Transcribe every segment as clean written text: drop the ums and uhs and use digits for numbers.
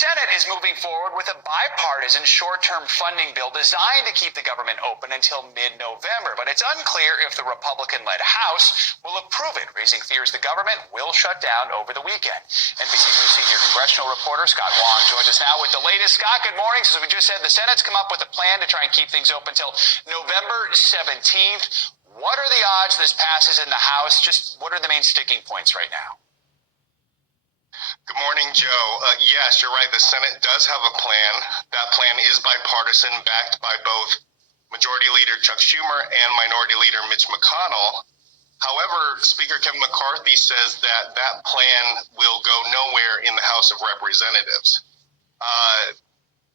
Senate is moving forward with a bipartisan short-term funding bill designed to keep the government open until mid-November, but it's unclear if the Republican-led House will approve it, raising fears the government will shut down over the weekend. NBC News senior congressional reporter Scott Wong joins us now with the latest. Scott, good morning. So as we just said, the Senate's come up with a plan to try and keep things open until November 17th. What are the odds this passes in the House? Just what are the main sticking points right now? Good morning, Joe. Yes, you're right. The Senate does have a plan. That plan is bipartisan, backed by both Majority Leader Chuck Schumer and Minority Leader Mitch McConnell. However, Speaker Kevin McCarthy says that that plan will go nowhere in the House of Representatives.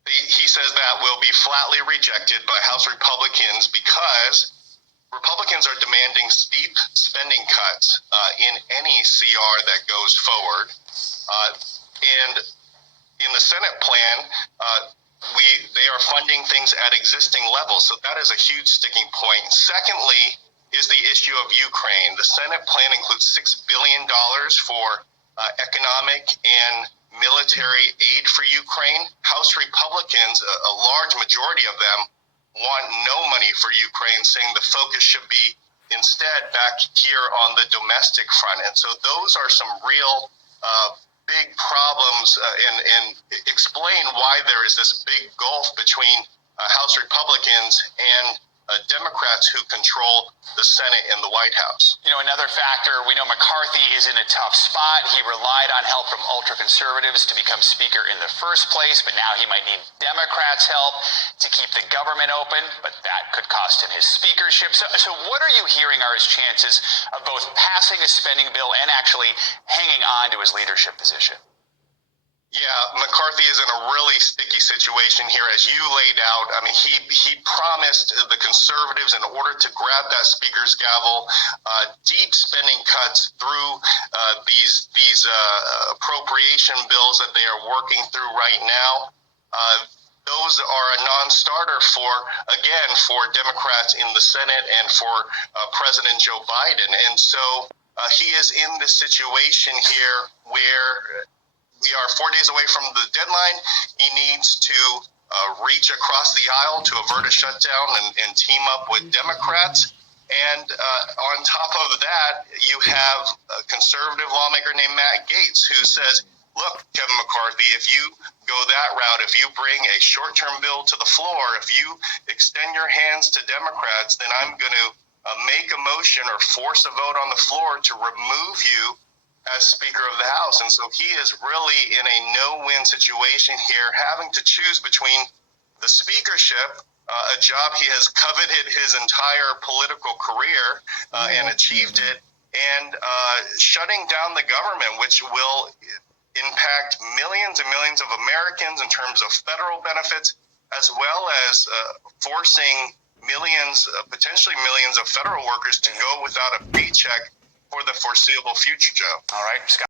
He says that will be flatly rejected by House Republicans because Republicans are demanding steep spending cuts in any CR that goes forward. And in the Senate plan, they are funding things at existing levels. So that is a huge sticking point. Secondly, is the issue of Ukraine. The Senate plan includes $6 billion for economic and military aid for Ukraine. House Republicans, a large majority of them, want no money for Ukraine, saying the focus should be instead back here on the domestic front. And so those are some real big problems and explain why there is this big gulf between House Republicans and Democrats who control the Senate and the White House. You know, another factor, we know McCarthy is in a tough spot. He relied on help from ultra-conservatives to become Speaker in the first place, but now he might need Democrats' help to keep the government open, but that could cost him his speakership. So what are you hearing are his chances of both passing a spending bill and actually hanging on to his leadership position? Yeah, McCarthy is in a really sticky situation here, as you laid out. I mean, he promised the conservatives, in order to grab that speaker's gavel, deep spending cuts through these appropriation bills that they are working through right now. Those are a non-starter for Democrats in the Senate and for President Joe Biden. And so he is in this situation here where we are 4 days away from the deadline. He needs to reach across the aisle to avert a shutdown and team up with Democrats. And on top of that, you have a conservative lawmaker named Matt Gaetz who says, look, Kevin McCarthy, if you go that route, if you bring a short-term bill to the floor, if you extend your hands to Democrats, then I'm going to make a motion or force a vote on the floor to remove you as Speaker of the House. And so he is really in a no-win situation here, having to choose between the speakership, a job he has coveted his entire political career and achieved it, and shutting down the government, which will impact millions and millions of Americans in terms of federal benefits, as well as forcing millions, potentially millions of federal workers to go without a paycheck for the foreseeable future, Joe. All right, Scott.